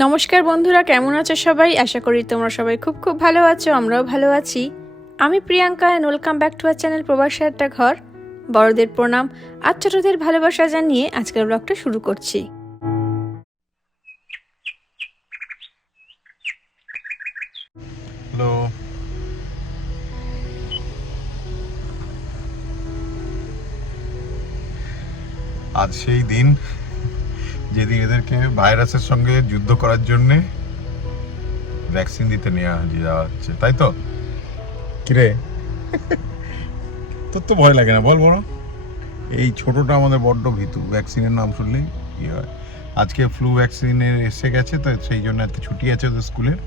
নমস্কার বন্ধুরা, কেমন আছো সবাই? আশা করি তোমরা সবাই খুব খুব ভালো আছো, আমরাও ভালো আছি। আমি Priyanka and welcome back to our channel প্রবাসের একটা ঘর। বড়দের প্রণাম আর ছোটদের ভালোবাসা জানিয়ে আজকের ব্লগটা শুরু করছি। হ্যালো আজ সেই দিন যেদিন এদেরকে ভাইরাসের সঙ্গে যুদ্ধ করার জন্যে ভ্যাকসিন দিতে নেওয়া যাওয়া হচ্ছে তাই তো? কিরে? তোর তো ভয় লাগে না বল বড় এই ছোটটা আমাদের বড্ড ভীতু ভ্যাকসিনের নাম শুনলেই ইয়ে হয়। আজকে ফ্লু ভ্যাকসিনের এসে গেছে তো সেই জন্য আজকে ছুটি আছে ওদের স্কুলের।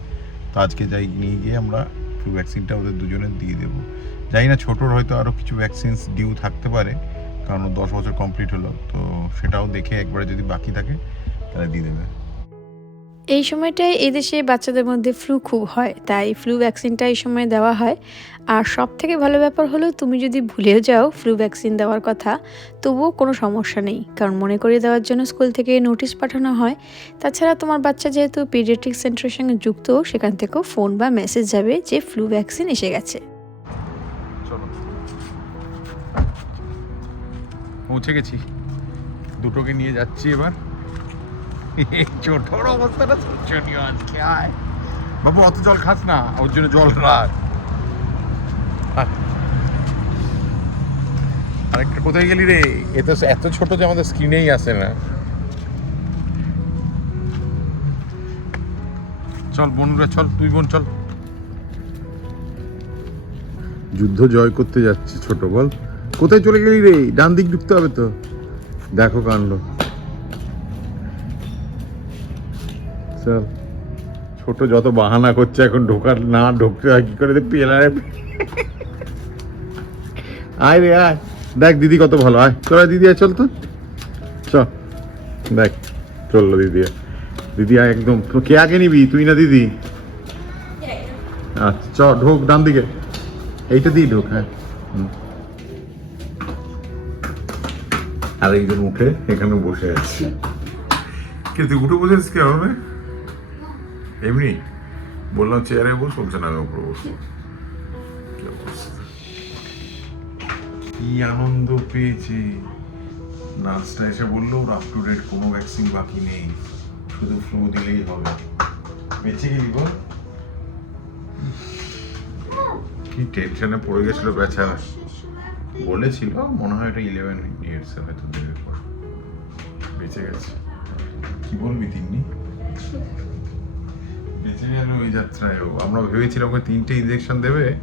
তো আজকে যাই নিয়ে গিয়ে আমরা ফ্লু ভ্যাকসিনটা ওদের দুজনের দিয়ে দেবো। জানি না ছোটোর হয়তো আরও কিছু ভ্যাকসিনস ডিউ থাকতে পারে। কারণ দশ বছর কমপ্লিট হলো, তো সেটাও দেখে একবারে যদি বাকি থাকে, তাহলে দিয়ে দেবে। এই সময়টায় এদেশে বাচ্চাদের মধ্যে ফ্লু খুব হয়, তাই ফ্লু ভ্যাকসিনটা এই সময় দেওয়া হয়। আর সব থেকে ভালো ব্যাপার হলো, তুমি যদি ভুলেও যাও ফ্লু ভ্যাকসিন দেওয়ার কথা, তবুও কোনো সমস্যা নেই। কারণ মনে করিয়ে দেওয়ার জন্য স্কুল থেকে নোটিশ পাঠানো হয়। তাছাড়া তোমার বাচ্চা যেহেতু পিডিয়াট্রিক সেন্টারের সঙ্গে যুক্ত, সেখান থেকেও ফোন বা মেসেজ যাবে যে ফ্লু ভ্যাকসিন এসে গেছে। পৌঁছে গেছি। দুটোকে নিয়ে যাচ্ছি এবার। ছোটর অবস্থাটা শোচনীয় আজকে, আয়। বাবু, অত জল খাস না, ওর জন্য জল রাখ। আরেকটা কোথায় গেলি রে? এ তো এত ছোট যে আমাদের স্ক্রিনেই আসে না। চল বন্ধুরা, চল, তুই বোন, চল। যুদ্ধ জয় করতে যাচ্ছি, ছোট বল। কোথায় চলে গেলি রে? ডান দিক ঢুকতে হবে তো। দেখো কাণ্ড। চল। ছোট যত বাহানা করছে এখন ঢোকার না ঢুকতে হয় কি করে এলারে আয় রে আয়। দেখ দিদি কত ভালো আয়। তোরা দিদি আয় চল তো। চ দেখ চলল দিদি। দিদি আয় একদম। কে আগে নিবি? তুই না দিদি? আচ্ছা চ ঢোক ডান দিকে। এইটা দিয়ে ঢোক হ্যাঁ। হুম। আর একজন উঠে এখানে বসে আছে। কে তুই উঠে বসে আছিস কি হবে এমনি? বললাম চেয়ারে বস বলছে না, আমি উপরে বসবো। কি। আনন্দ পেয়েছে। নার্সটা এসে বলল, ওর আপ টু ডেট কোনো ভ্যাকসিন বাকি নেই। শুধু ফ্লু দিলেই হবে। বেঁচে গেলি বল কি টেনশনে পড়ে গেছিল, বেচারা। বলেছিল মনে হয় এটা ইলেভেন ইয়ার্স হয়তো দেবে পর। বেঁচে গেছে। কি বলবি তিন্নি? বেঁচে গেল ওই যাত্রায় ও। আমরা ভেবেছিলাম ওকে তিনটে ইঞ্জেকশন দেবে।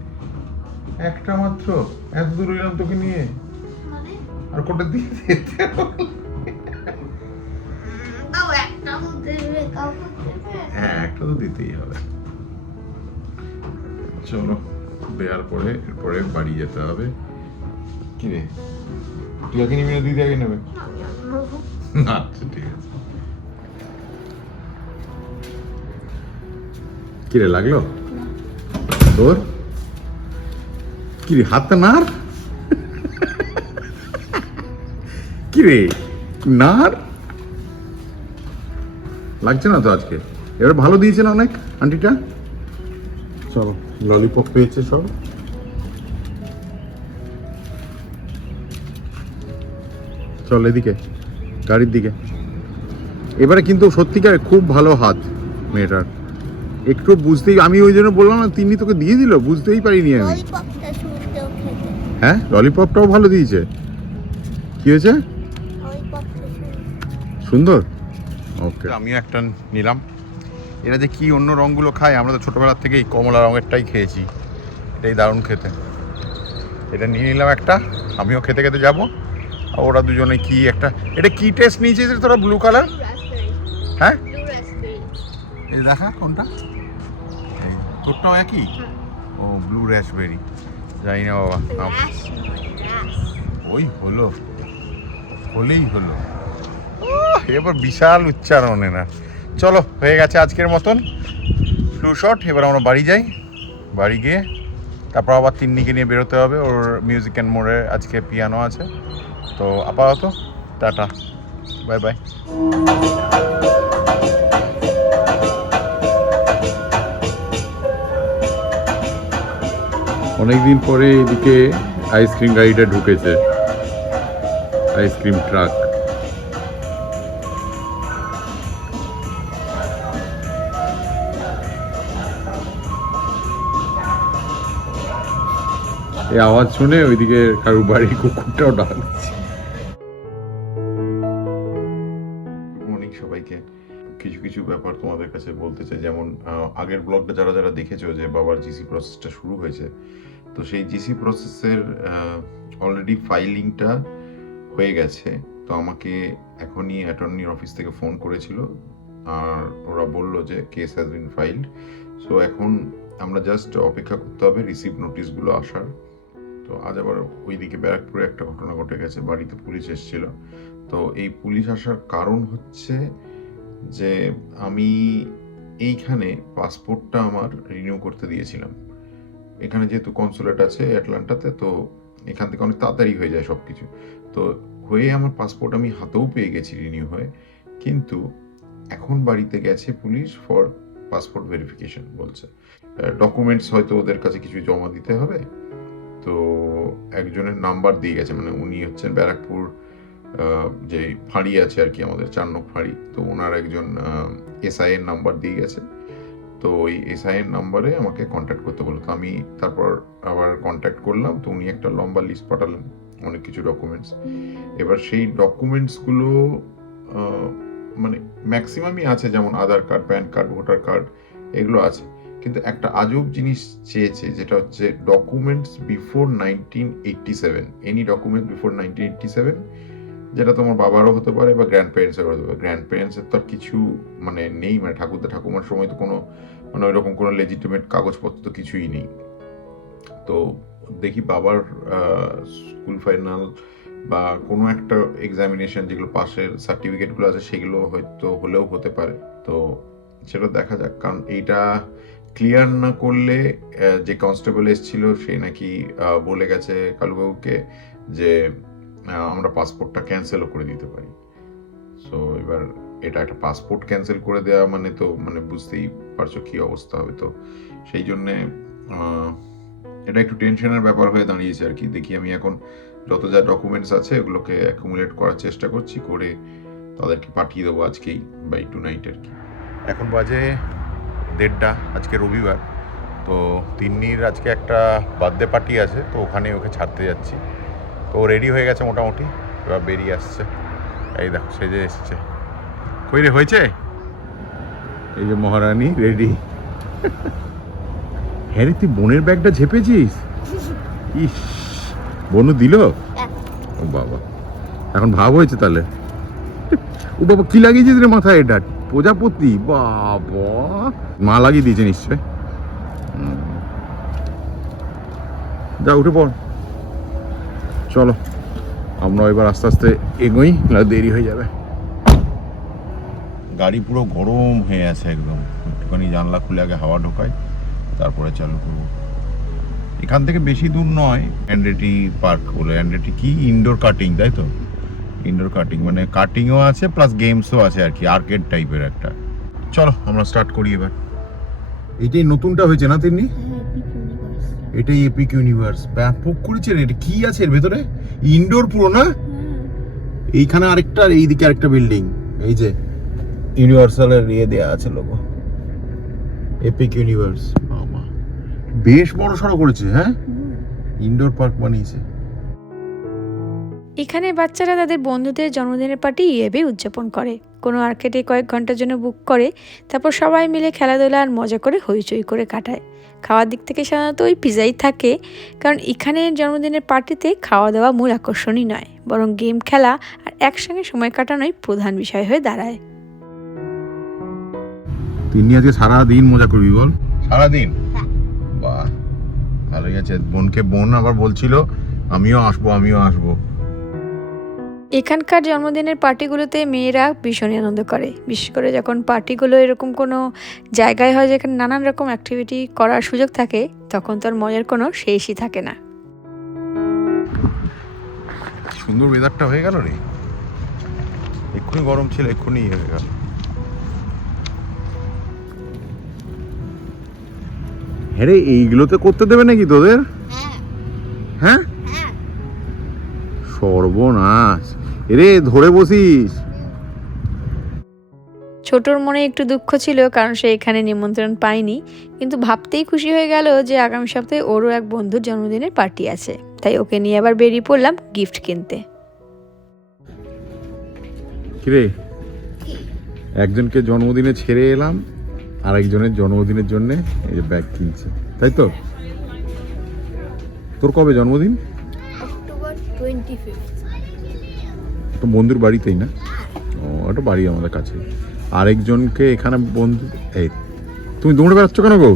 একটা মাত্র। এত দূর এলাম তোকে নিয়ে। আর কোটা দিয়ে দিতে হ্যাঁ একটা তো দিতেই হবে। চলো দেওয়ার পরে এরপরে বাড়ি যেতে হবে। কি রে? তুই আগে নিবি না দিদি আগে নেবে? আচ্ছা ঠিক আছে। লাগল? তোর? হাতটা নার নার লাগছে না তো আজকে? এবার ভালো দিয়েছে না অনেক, আন্টিটা? চলো ললিপপ পেয়েছে সব। চল এদিকে গাড়ির দিকে। এবারে কিন্তু সত্যিকার খুব ভালো হাত মেয়েটার। একটু বুঝতেই আমি ওই জন্য বললাম না তিনি তোকে দিয়ে দিল বুঝতেই পারিনি আমি। হ্যাঁ? ললিপপটাও ভালো দিয়েছে। কি হয়েছে? সুন্দর? ওকে আমিও একটা নিলাম। এরা যে কি অন্য রঙগুলো খায় আমরা তো ছোটোবেলার থেকেই কমলা রঙেরটাই খেয়েছি। এটাই দারুণ খেতে। এটা নিয়ে নিলাম একটা আমিও খেতে খেতে যাব। ওরা দুজনে কি একটা, এটা কি টেস্ট নিয়েছিস তোরা ব্লু কালার হ্যাঁ? এই দেখা, কোনটা? তোরটাও একই? ও ব্লু র্যাশবেরি জানি না বাবা ওই হলো, হলেই হলো। এবার বিশাল উচ্চারণে না চলো, হয়ে গেছে আজকের মতন। ফ্লু শট এবার আমরা বাড়ি যাই। বাড়ি গিয়ে তারপর আবার তিন্নিকে নিয়ে বেরোতে হবে, ওর মিউজিক অ্যান্ড মোড়ে আজকে পিয়ানো আছে। তো আপাতত, টাটা বাই বাই অনেকদিন পরে এদিকে আইসক্রিম গাড়িটা ঢুকেছে। আইসক্রিম ট্রাক এই আওয়াজ শুনে ওইদিকে কারুর বাড়ির কুকুরটাও ডাকছে মর্নিং সবাইকে। কিছু কিছু ব্যাপার তোমাদের কাছে বলতে চাই। যেমন আগের ব্লগটা যারা যারা দেখেছ যে বাবার জিসি প্রসেসটা শুরু হয়েছে, তো সেই জিসি প্রসেসের অলরেডি ফাইলিংটা হয়ে গেছে। তো আমাকে এখনই অ্যাটর্নির অফিস থেকে ফোন করেছিল, আর ওরা বলল যে case has been filed so এখন আমরা জাস্ট অপেক্ষা করতে হবে রিসিভ নোটিশগুলো আসার। তো আজ আবার ওইদিকে ব্যারাকপুরে একটা ঘটনা ঘটে গেছে, বাড়িতে পুলিশ এসেছিল। তো এই পুলিশ আসার কারণ হচ্ছে যে আমি এইখানে পাসপোর্টটা আমার রিনিউ করতে দিয়েছিলাম। এখানে যেহেতু কনসুলেট আছে অ্যাটলান্টাতে, তো এখান থেকে অনেক তাড়াতাড়ি হয়ে যায় সব কিছু তো হয়ে আমার পাসপোর্ট আমি হাতেও পেয়ে গেছি রিনিউ হয়ে। কিন্তু এখন বাড়িতে গেছে পুলিশ ফর পাসপোর্ট ভেরিফিকেশন বলছে। ডকুমেন্টস হয়তো ওদের কাছে কিছু জমা দিতে হবে। তো একজনের নাম্বার দিয়ে গেছে মানে উনি হচ্ছেন ব্যারাকপুর যে ফাঁড়ি আছে আর কি আমাদের চার নখ ফাঁড়ি। তো ওনার একজন এসআই এর নাম্বার দিয়ে গেছে। তো ওই এসআই এর নাম্বারে আমাকে কন্ট্যাক্ট করতে বলল। তো আমি তারপর আবার কন্ট্যাক্ট করলাম। তো উনি একটা লম্বা লিস্ট পাঠালেন, অনেক কিছু ডকুমেন্টস এবার সেই ডকুমেন্টসগুলো মানে ম্যাক্সিমামই আছে, যেমন Aadhaar card PAN card voter card এগুলো আছে। কিন্তু একটা আজব জিনিস চেয়েছে, যেটা হচ্ছে documents before nineteen eighty seven any document before nineteen eighty seven যেটা তোমার বাবারও হতে পারে বা গ্র্যান্ড প্যারেন্টসেরও হতে পারে। গ্র্যান্ড প্যারেন্টসের তো আর কিছু মানে নেই মানে ঠাকুরদা ঠাকুমার সময় তো কোনো মানে ওইরকম কোনো লেজিটিমেট কাগজপত্র তো কিছুই নেই। তো দেখি বাবার স্কুল ফাইনাল বা কোনো একটা এক্সামিনেশন যেগুলো পাশের সার্টিফিকেটগুলো আছে, সেগুলো হয়তো হলেও হতে পারে। তো সেটা দেখা যাক, কারণ এইটা ক্লিয়ার না করলে যে কনস্টেবল এসেছিল, সে নাকি বলে গেছে কালুবাবুকে যে আমরা পাসপোর্টটা ক্যান্সেলও করে দিতে পারি। সো এবার এটা একটা পাসপোর্ট ক্যান্সেল করে দেওয়া মানে তো মানে বুঝতেই পারছ কি অবস্থা হবে তো। সেই জন্যে এটা একটু টেনশনের ব্যাপার হয়ে দাঁড়িয়েছে আর কি। দেখি আমি এখন যত যা ডকুমেন্টস আছে এগুলোকে অ্যাকুমুলেট করার চেষ্টা করছি, করে তাদেরকে পাঠিয়ে দেবো আজকেই বাই টু নাইট আর কি। এখন বাজে দেড়টা আজকে রবিবার। তো তিন্নির আজকে একটা বার্থডে পার্টি আছে তো ওখানে ওকে ছাড়তে যাচ্ছি। তো ও রেডি হয়ে গেছে মোটামুটি এবার বেরিয়ে আসছে। এই দেখো সেজে এসছে। কই রে হয়েছে? এই যে মহারানী রেডি হ্যাঁ রে তুই বোনের ব্যাগটা ঝেপেছিস? ইস বনু দিল? ও বাবা এখন ভাব হয়েছে তাহলে। ও বাবা কি লাগিয়েছিস রে মাথায় এটা প্রজাপতি, বাবা। মা লাগিয়ে দিয়েছে নিশ্চয়। যা, উঠে পড়। চলো, আমরা এবার আস্তে আস্তে এগোই না দেরি হয়ে যাবে। গাড়ি পুরো গরম হয়ে আছে একদম। একটুখানি জানলা খুলে আগে হাওয়া ঢোকায় তারপরে চালু করব। এখান থেকে বেশি দূর নয়, অ্যান্ড্রেটি পার্ক বলে। অ্যান্ড্রেটি কি? ইনডোর কাটিং, তাই তো? ইনডোর কাটিং মানে কাটিংও আছে প্লাস গেমসও আছে আর কি আর্কেড টাইপের একটা। চলো আমরা স্টার্ট করি এবার। এটাই নতুনটা হয়েছে না তিনি এটাই এপিক ইউনিভার্স ব্যাপক করেছে এটা কি আছে এর ভেতরে? ইনডোর পুরো না? এইখানে আরেকটা আর এইদিকে আরেকটা বিল্ডিং এই যে ইউনিভার্সালের ইয়ে দেয়া আছে লোগো এপিক ইউনিভার্স বাবা। বেশ বড় সড়ো করেছে হ্যাঁ? ইনডোর পার্ক বানিয়েছে। এখানে বাচ্চারা তাদের বন্ধুদের জন্মদিনের পার্টি ইয়েবে উদযাপন করে। কোনো আর্কেটে কয়েক ঘণ্টার জন্য বুক করে তারপর সবাই মিলে খেলাধুলা আর মজা করে হইচই করে কাটায়। খাওয়ার দিক থেকে সাধারণত ওই পিজাই থাকে কারণ এখানে জন্মদিনের পার্টিতে খাওয়া দাওয়া মূল আকর্ষণই নয় বরং গেম খেলা আর একসঙ্গে সময় কাটানোই প্রধান বিষয় হয়ে দাঁড়ায়। তিনি আজকে সারা দিন মজা করবি বল? সারাদিন? বাহ ভালোই আছে। বোনকে বোন আবার বলছিল আমিও আসব আমিও আসব। এখানকার জন্মদিনের পার্টিগুলোতে মেয়েরা ভীষণই আনন্দ করে। বিশেষ করে যখন পার্টিগুলো এরকম কোনো জায়গায় হয় যেখানে নানান রকম অ্যাক্টিভিটি করার সুযোগ থাকে তখন তোর মজার কোনো শেষই থাকে না। সুন্দর ওয়েদারটা হয়ে গেল রে। এক্ষুনি গরম ছিল এক্ষুনি হয়ে গেল। হ্যাঁ রে এইগুলোতে করতে দেবে নাকি তোদের? হ্যাঁ। হ্যাঁ? সর্বনাশ। এরে ধরে বসিস। ছোটর মনে একটু দুঃখ ছিল কারণ সে এখানে নিমন্ত্রণ পায়নি। কিন্তু ভাবতেই খুশি হয়ে গেল যে আগামী সপ্তাহে ওরও এক বন্ধুর জন্মদিনের পার্টি আছে। তাই ওকে নিয়ে আবার বেরিয়ে পড়লাম গিফট কিনতে। কিরে? একজনকে জন্মদিনে ছেড়ে এলাম আর একজনের জন্মদিনের জন্য এই যে ব্যাগ কিনছে। তাই তো? তোর কবে জন্মদিন? অক্টোবর টোয়েন্টি ফিফথ তো বন্ধুর বাড়িতেই না? ও ওটা বাড়ি আমাদের কাছে। আরেকজনকে এখানে বন্ধু এই তুমি দৌড়ে বেড়াচ্ছ কেন গো?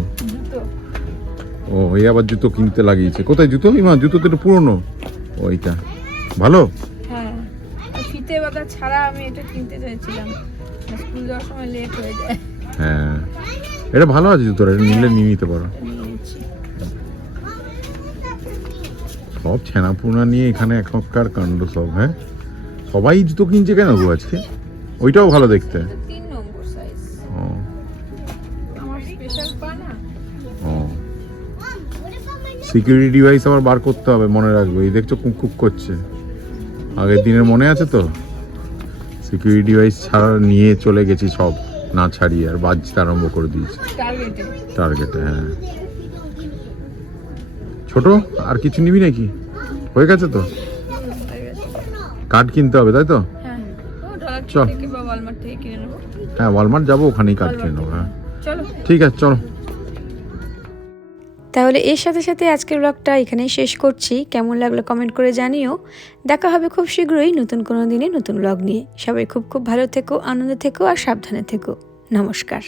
ও এই আবার জুতো কিনতে লাগিয়েছে। কোথায় জুতো? ইমা জুতো তো একটু পুরনো। ওইটা ভালো? হ্যাঁ। ফিতে বাঁধা ছাড়া আমি এটা কিনতে চাইছিলাম। স্কুল যাওয়ার সময় লেট হয়ে যায়। হ্যাঁ। এটা ভালো আছে জুতোটা এটা নিলে নিয়ে নিতে পারো। সব ছেনাপুনা নিয়ে এখানে এখনকার কাণ্ড সব হ্যাঁ? সবাই জুতো কিনছে কেন গো আজকে? ওইটাও ভালো দেখতে। সিকিউরিটি ডিভাইস আবার বার করতে হবে মনে রাখবে। এই দেখছ কুক কুক করছে। আগের দিনের মনে আছে তো? সিকিউরিটি ডিভাইস ছাড়া নিয়ে চলে গেছি সব না ছাড়িয়ে আর বাজতে আরম্ভ করে দিয়েছি। টার্গেটে হ্যাঁ। ছোট? আর কিছু নিবি নাকি? হয়ে গেছে তো? কার্ড কিনতে হবে তাই তো? হ্যাঁ। চল। ওয়ালমার্ট হ্যাঁ যাব ওখানেই কার্ড কিনে নেব হ্যাঁ। চলো। ঠিক আছে চলো। তাহলে এর সাথে সাথে আজকের ব্লগটা এখানেই শেষ করছি। কেমন লাগল কমেন্ট করে জানিও। দেখা হবে খুব শীঘ্রই নতুন কোনো দিনে নতুন ব্লগ নিয়ে। সবাই খুব খুব ভালো থেকো আনন্দে থেকো আর সাবধানে থেকো। নমস্কার।